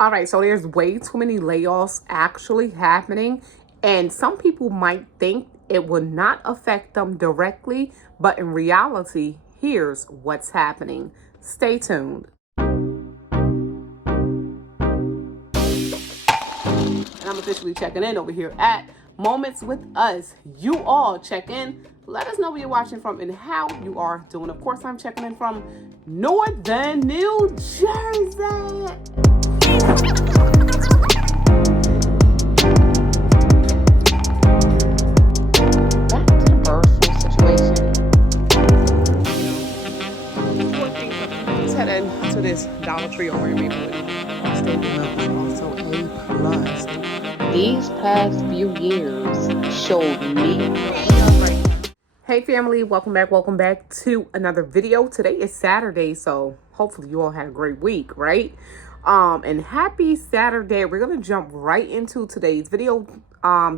All right, so there's way too many layoffs actually happening, and some people might think it will not affect them directly, but in reality, here's what's happening. Stay tuned. And I'm officially checking in over here at Moments with Us. You all check in. Let us know where you're watching from and how you are doing. Of course, I'm checking in from Northern New Jersey. To this Dollar Tree over in Maplewood. State is also A plus. These past few years showed me. Hey family, welcome back to another video. Today is Saturday, so hopefully you all had a great week, right? And happy Saturday. We're gonna jump right into today's video.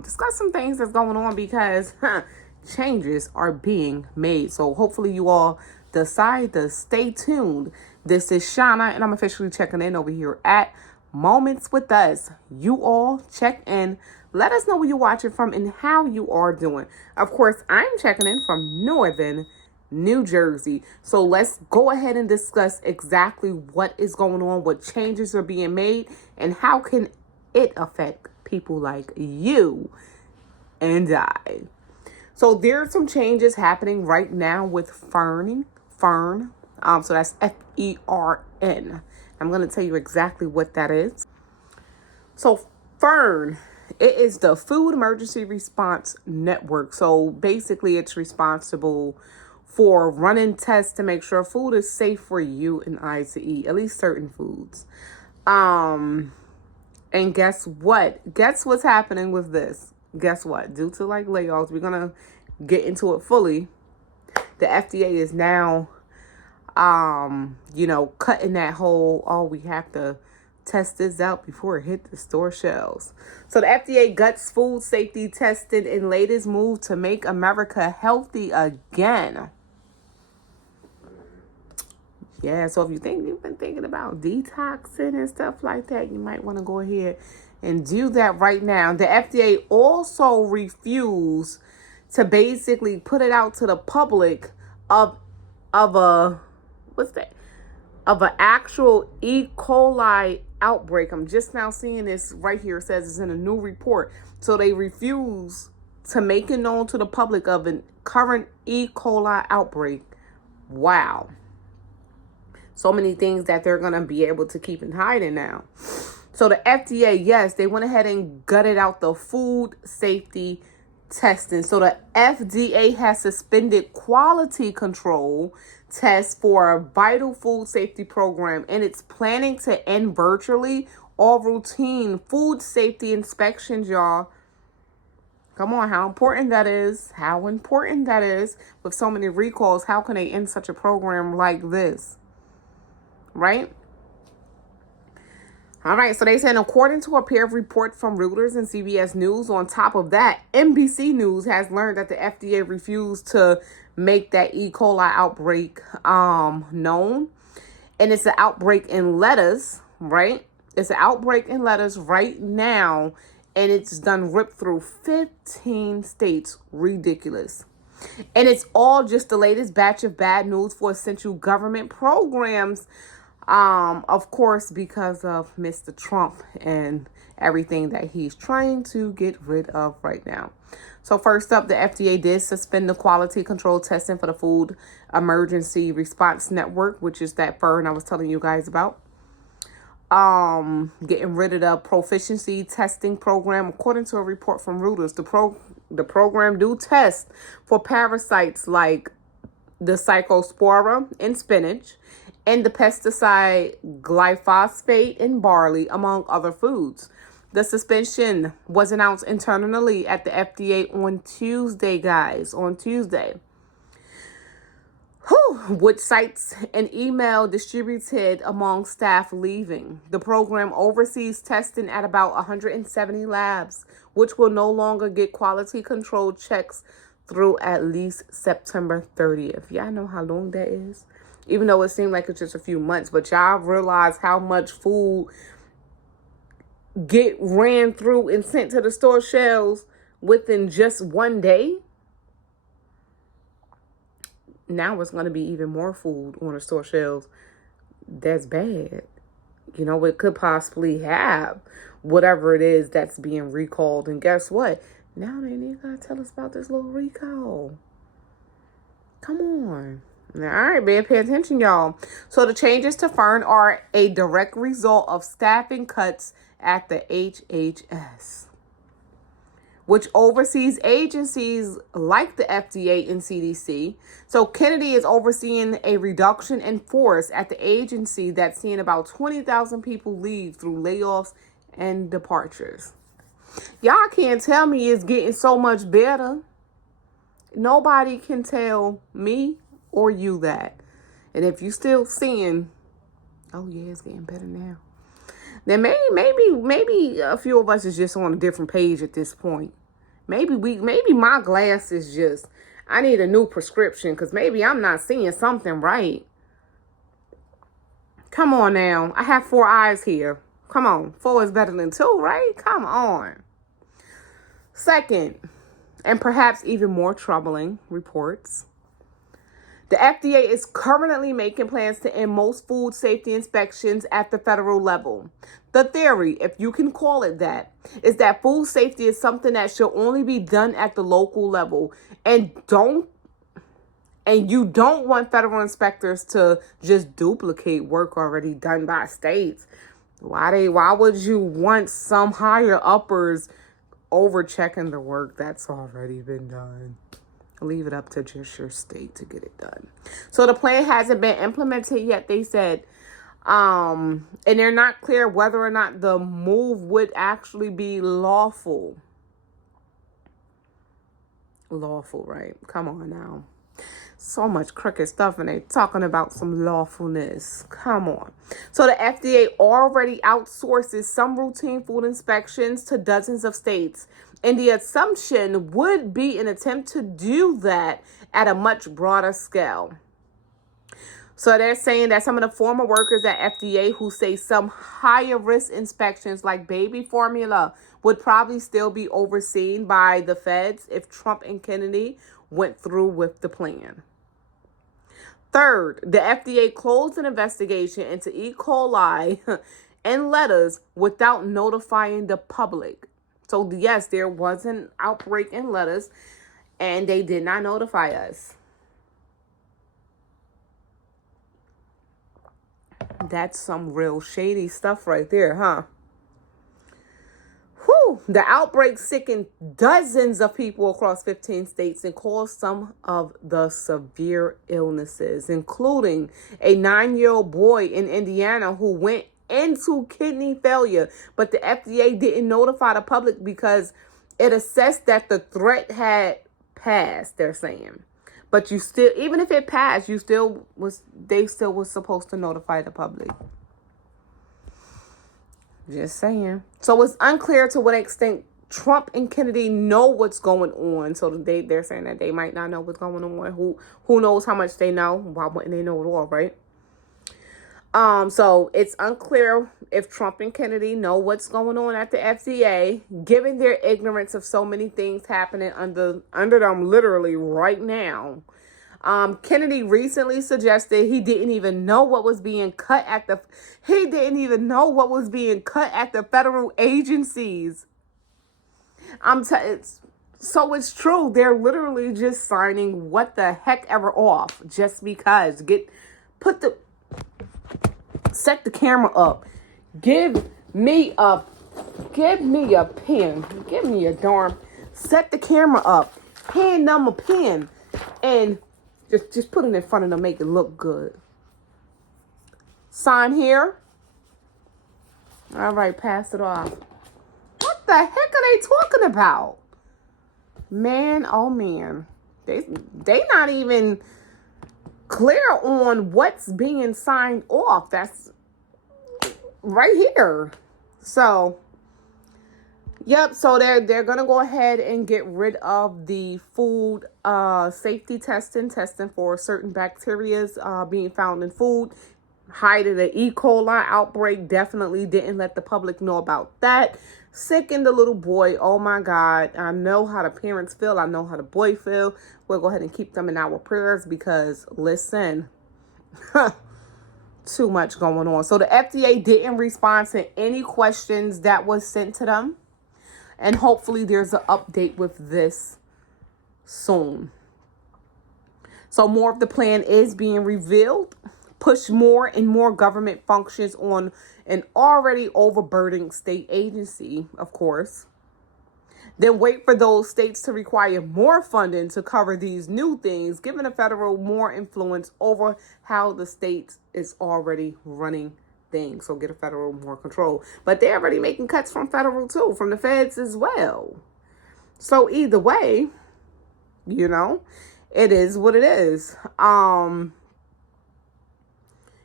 Discuss some things that's going on because changes are being made. So hopefully you all decide to stay tuned. This is Shauna, and I'm officially checking in over here at Moments with Us. You all check in. Let us know where you're watching from and how you are doing. Of course, I'm checking in from Northern New Jersey. So let's go ahead and discuss exactly what is going on, what changes are being made, and how can it affect people like you and I. So there are some changes happening right now with Fern. So that's Fern. I'm going to tell you exactly what that is. So Fern, it is the Food Emergency Response Network. So basically it's responsible for running tests to make sure food is safe for you and I to eat, at least certain foods. And guess what? Guess what's happening with this? Guess what? Due to like layoffs, we're going to get into it fully. The FDA is now cutting that whole, we have to test this out before it hit the store shelves. So the FDA guts food safety testing in latest move to make America healthy again. Yeah, so if you've been thinking about detoxing and stuff like that, you might want to go ahead and do that right now. The FDA also refused to basically put it out to the public of an actual E. coli outbreak. I'm just now seeing this right here. It says it's in a new report. So they refuse to make it known to the public of a current E. coli outbreak. Wow. So many things that they're going to be able to keep in hiding now. So the FDA, yes, they went ahead and gutted out the food safety testing. So the FDA has suspended quality control tests for a vital food safety program, and it's planning to end virtually all routine food safety inspections, y'all. Come on, how important that is. How important that is. With so many recalls, how can they end such a program like this? Right? All right, so they said, according to a pair of reports from Reuters and CBS News, on top of that, NBC News has learned that the FDA refused to make that E. coli outbreak known. And it's an outbreak in lettuce, right? It's an outbreak in lettuce right now, and it's done ripped through 15 states. Ridiculous. And it's all just the latest batch of bad news for essential government programs. Of course, because of Mr. Trump and everything that he's trying to get rid of right now. So first up, the FDA did suspend the quality control testing for the Food Emergency Response Network, which is that Fern I was telling you guys about. Getting rid of the proficiency testing program. According to a report from Reuters, the program do test for parasites like the Psychospora in spinach and the pesticide glyphosate in barley, among other foods. The suspension was announced internally at the FDA on Tuesday, guys, on Tuesday. Which cites an email distributed among staff leaving. The program oversees testing at about 170 labs, which will no longer get quality control checks through at least September 30th. Y'all know how long that is? Even though it seemed like it's just a few months, but y'all realize how much food get ran through and sent to the store shelves within just one day, now it's going to be even more food on the store shelves. That's bad. You know, it could possibly have whatever it is that's being recalled. And guess what? Now they need to tell us about this little recall. Come on. All right, man, pay attention, y'all. So the changes to Fern are a direct result of staffing cuts at the HHS, which oversees agencies like the FDA and CDC. So Kennedy is overseeing a reduction in force at the agency that's seeing about 20,000 people leave through layoffs and departures. Y'all can't tell me it's getting so much better. Nobody can tell me or you that. And if you still seeing, oh yeah, it's getting better now, then maybe a few of us is just on a different page at this point. Maybe my glass is just, I need a new prescription because maybe I'm not seeing something right. Come on now. I have 4 eyes here. Come on. 4 is better than 2, right? Come on. Second, and perhaps even more troubling reports, the FDA is currently making plans to end most food safety inspections at the federal level. The theory, if you can call it that, is that food safety is something that should only be done at the local level, and you don't want federal inspectors to just duplicate work already done by states. Why would you want some higher uppers over checking the work that's already been done? Leave it up to just your state to get it done. So the plan hasn't been implemented yet, they said. And they're not clear whether or not the move would actually be lawful. Lawful, right? Come on now. So much crooked stuff and they talking about some lawfulness. Come on. So the FDA already outsources some routine food inspections to dozens of states. And the assumption would be an attempt to do that at a much broader scale. So they're saying that some of the former workers at FDA who say some higher risk inspections like baby formula would probably still be overseen by the feds if Trump and Kennedy went through with the plan. Third, the FDA closed an investigation into E. coli and lettuce without notifying the public. So yes, there was an outbreak in lettuce and they did not notify us. That's some real shady stuff right there, huh? Whew. The outbreak sickened dozens of people across 15 states and caused some of the severe illnesses, including a 9-year-old boy in Indiana who went into kidney failure. But the FDA didn't notify the public because it assessed that the threat had passed, they're saying. But you still, even if it passed, they still was supposed to notify the public. Just saying. So it's unclear to what extent Trump and Kennedy know what's going on. So they're saying that they might not know what's going on. Who knows how much they know? Why wouldn't they know it all, right? So it's unclear if Trump and Kennedy know what's going on at the FDA, given their ignorance of so many things happening under them literally right now. Kennedy recently suggested he didn't even know what was being cut at the federal agencies. So it's true. They're literally just signing what the heck ever off just because. Set the camera up. Give me a pen. Give me a darn. Set the camera up. Hand them a pen. And just put it in front of them, make it look good. Sign here. All right, pass it off. What the heck are they talking about? Man, oh man. They not even clear on what's being signed off. That's right here. So, yep. So they're gonna go ahead and get rid of the food safety testing for certain bacterias being found in food. hiding an E. coli outbreak. Definitely didn't let the public know about that. Sickened the little boy. Oh my God. I know how the parents feel. I know how the boy feel. We'll go ahead and keep them in our prayers because, listen, too much going on. So the FDA didn't respond to any questions that was sent to them. And hopefully there's an update with this soon. So more of the plan is being revealed. Push more and more government functions on an already overburdened state agency, of course. Then wait for those states to require more funding to cover these new things, giving the federal more influence over how the state is already running things. So get a federal more control. But they're already making cuts from federal too, from the feds as well. So either way, you know, it is what it is.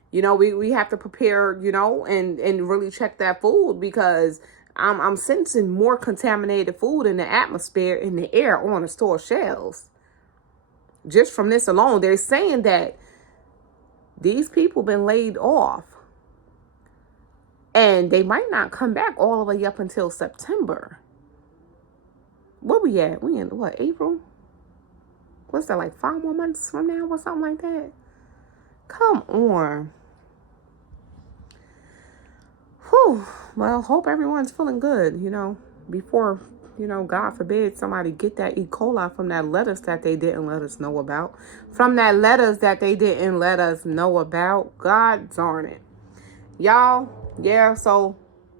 You know, we have to prepare, you know, and really check that food because I'm sensing more contaminated food in the atmosphere, in the air, on the store shelves. Just from this alone, they're saying that these people been laid off and they might not come back all the way up until September. What we at? We in what, April? What's that, like 5 more months from now or something like that? Come on. Whew. Well, hope everyone's feeling good, you know, before, you know, God forbid somebody get that E. coli from that lettuce that they didn't let us know about. From that lettuce that they didn't let us know about. God darn it. Y'all, yeah, so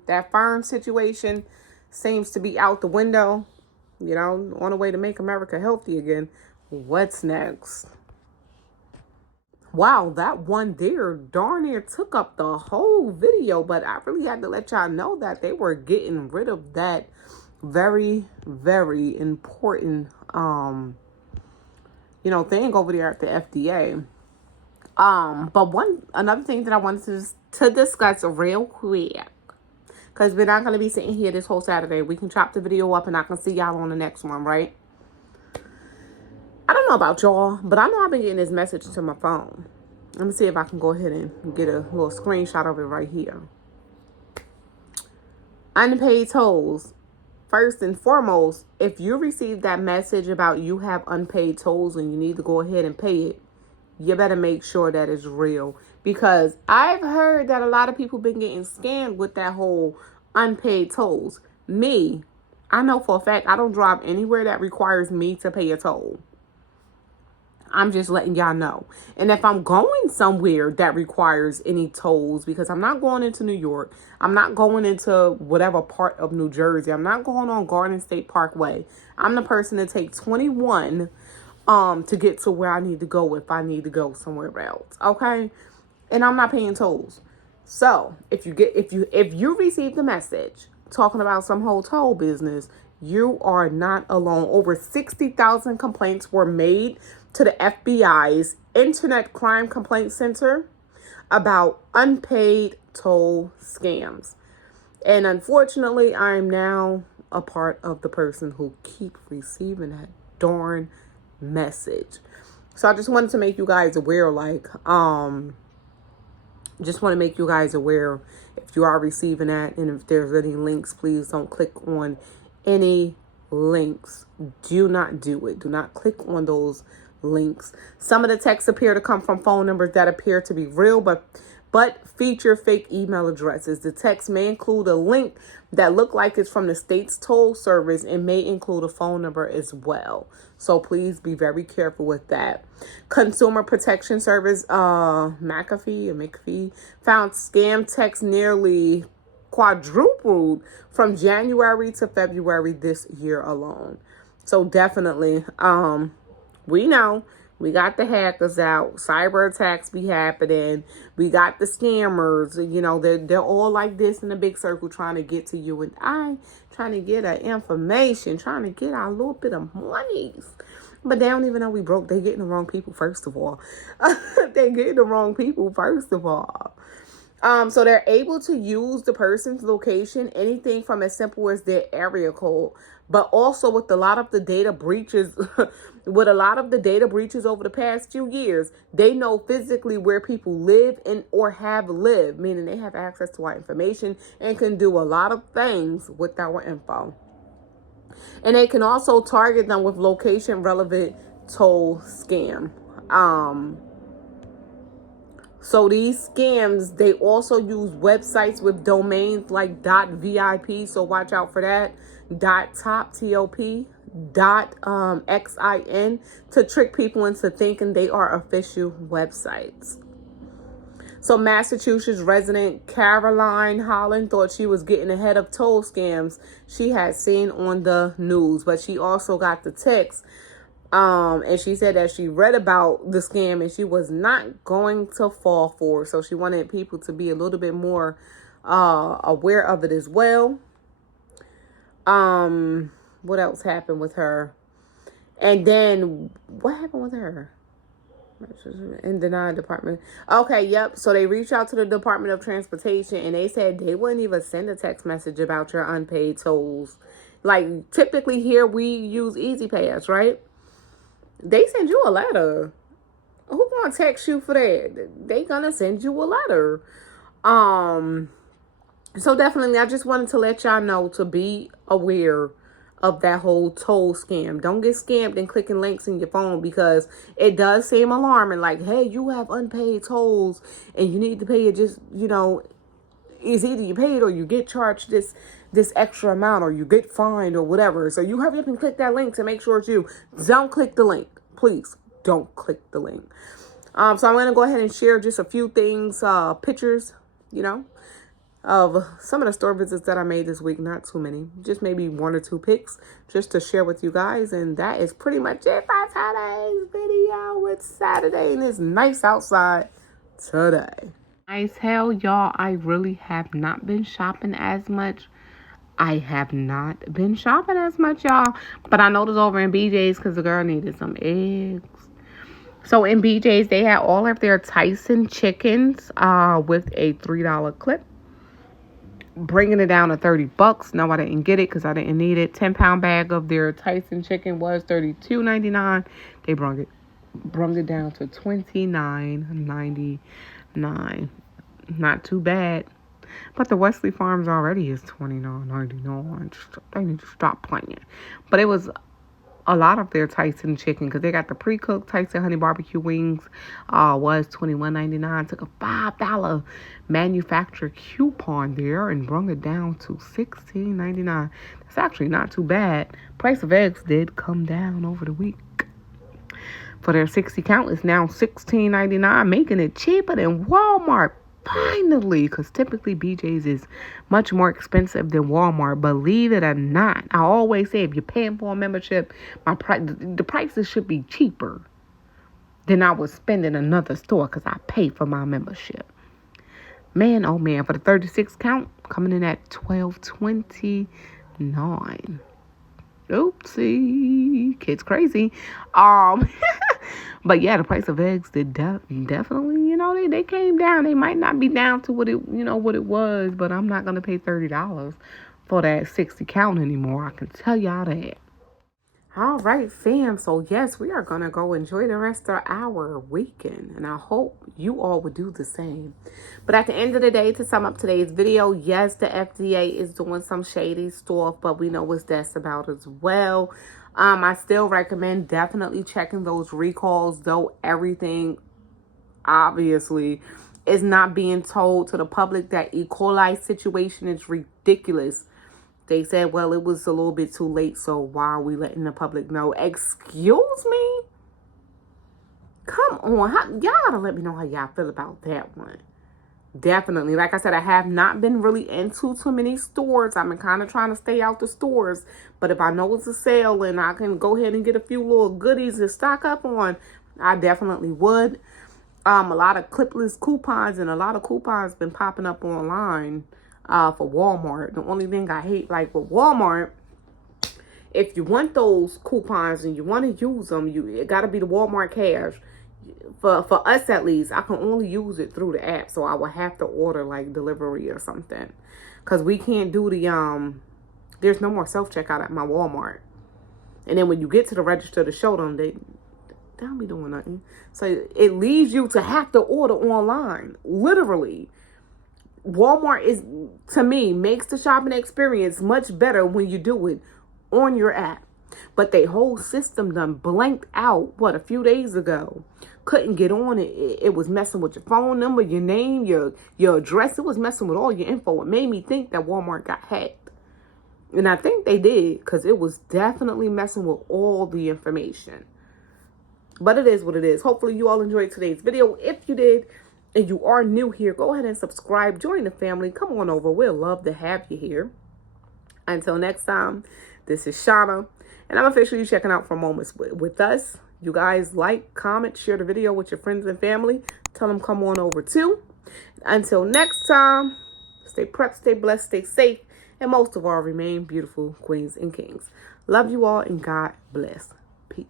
that farm situation seems to be out the window, you know, on the way to make America healthy again. What's next? Wow, that one there darn near took up the whole video, but I really had to let y'all know that they were getting rid of that very, very important, you know, thing over there at the FDA. But another thing that I wanted to discuss real quick, because we're not going to be sitting here this whole Saturday. We can chop the video up and I can see y'all on the next one, right? I don't know about y'all, but I know I've been getting this message to my phone. Let me see if I can go ahead and get a little screenshot of it right here. Unpaid tolls. First and foremost, if you receive that message about you have unpaid tolls and you need to go ahead and pay it, you better make sure that it's real. Because I've heard that a lot of people been getting scammed with that whole unpaid tolls. Me, I know for a fact I don't drive anywhere that requires me to pay a toll. I'm just letting y'all know. And if I'm going somewhere that requires any tolls, because I'm not going into New York, I'm not going into whatever part of New Jersey, I'm not going on Garden State Parkway. I'm the person to take 21 to get to where I need to go if I need to go somewhere else. Okay? And I'm not paying tolls. So if you receive the message talking about some whole toll business, you are not alone. Over 60,000 complaints were made to the FBI's Internet Crime Complaint Center about unpaid toll scams. And unfortunately, I'm now a part of the person who keep receiving that darn message. So I just wanted to make you guys aware, just want to make you guys aware if you are receiving that, and if there's any links, please don't click on any links. Do not do it. Do not click on those links. Some of the texts appear to come from phone numbers that appear to be real, but feature fake email addresses. The text may include a link that look like it's from the state's toll service and may include a phone number as well. So please be very careful with that. Consumer Protection Service, McAfee, found scam texts nearly quadrupled from January to February this year alone. So definitely, we know we got the hackers out. Cyber attacks be happening. We got the scammers. You know, they're all like this in a big circle trying to get to you and I, trying to get our information, trying to get our little bit of monies. But they don't even know we broke. They're getting the wrong people, first of all. They're getting the wrong people, first of all. So they're able to use the person's location, anything from as simple as their area code, but also with a lot of the data breaches, with a lot of the data breaches over the past few years, they know physically where people live and or have lived, meaning they have access to our information and can do a lot of things with our info. And they can also target them with location relevant toll scam. So these scams, they also use websites with domains like .vip, so watch out for that. .top, T-O-P, .xin, to trick people into thinking they are official websites. So Massachusetts resident Caroline Holland thought she was getting ahead of toll scams she had seen on the news, but she also got the text. And she said that she read about the scam and she was not going to fall for it. So she wanted people to be a little bit more aware of it as well. What else happened with her? And then what happened with her? In denied department. Okay, yep. So they reached out to the Department of Transportation and they said they wouldn't even send a text message about your unpaid tolls. Like typically here we use Easy Pass, right? They send you a letter. Who gonna text you for that? They gonna send you a letter. So definitely, I just wanted to let y'all know to be aware of that whole toll scam. Don't get scammed and clicking links in your phone, because it does seem alarming. Like, hey, you have unpaid tolls and you need to pay it. Just, it's either you pay it or you get charged this extra amount, or you get fined or whatever. So you hurry up and click that link to make sure it's you. Don't click the link. Please don't click the link. So I'm going to go ahead and share just a few things, pictures, of some of the store visits that I made this week. Not too many, just maybe 1 or 2 pics just to share with you guys. And that is pretty much it for today's video. It's Saturday and it's nice outside today. Nice hell, y'all. I really have not been shopping as much. Y'all. But I noticed over in BJ's, because the girl needed some eggs. So in BJ's, they had all of their Tyson chickens with a $3 clip, bringing it down to $30. No, I didn't get it because I didn't need it. 10-pound bag of their Tyson chicken was $32.99. They brung it down to $29.99. Not too bad. But the Wesley Farms already is $29.99. They need to stop playing. But it was a lot of their Tyson chicken, because they got the pre-cooked Tyson honey barbecue wings, was $21.99. Took a $5 manufacturer coupon there and brung it down to $16.99. That's actually not too bad. Price of eggs did come down over the week. For their 60 count, it's now $16.99, making it cheaper than Walmart. Finally, because typically BJ's is much more expensive than Walmart. Believe it or not, I always say if you're paying for a membership, the prices should be cheaper than I would spend in another store, because I pay for my membership. Man, oh man, for the 36 count, coming in at $12.29. Oopsie, kids crazy. But yeah, the price of eggs did definitely, they came down. They might not be down to what it was, but I'm not gonna pay $30 for that 60 count anymore. I can tell y'all that. All right, fam. So yes, we are gonna go enjoy the rest of our weekend, and I hope you all would do the same. But at the end of the day, to sum up today's video, yes, the FDA is doing some shady stuff, but we know what that's about as well. I still recommend definitely checking those recalls, though everything obviously is not being told to the public. That E. coli situation is ridiculous. They said, well, it was a little bit too late, so why are we letting the public know? Excuse me? Come on. Y'all gotta let me know how y'all feel about that one. Definitely. Like I said, I have not been really into too many stores. I've been kind of trying to stay out the stores. But if I know it's a sale and I can go ahead and get a few little goodies to stock up on, I definitely would. A lot of clipless coupons, and a lot of coupons been popping up online for Walmart. The only thing I hate, like with Walmart, if you want those coupons and you want to use them, it got to be the Walmart cash. for us at least, I can only use it through the app. So I will have to order like delivery or something. Because we can't do the, there's no more self-checkout at my Walmart. And then when you get to the register to show them, they don't be doing nothing. So it leads you to have to order online. Literally. Walmart is, to me, makes the shopping experience much better when you do it on your app. But their whole system done blanked out, a few days ago. Couldn't get on it. It was messing with your phone number, your name, your address. It was messing with all your info. It made me think that Walmart got hacked. And I think they did, because it was definitely messing with all the information. But it is what it is. Hopefully you all enjoyed today's video. If you did, and you are new here, go ahead and subscribe. Join the family. Come on over. We'll love to have you here. Until next time, this is Shauna, and I'm officially checking out from Moments with Us. You guys like, comment, share the video with your friends and family. Tell them come on over too. Until next time, stay prepped, stay blessed, stay safe, and most of all, remain beautiful queens and kings. Love you all, and God bless. Peace.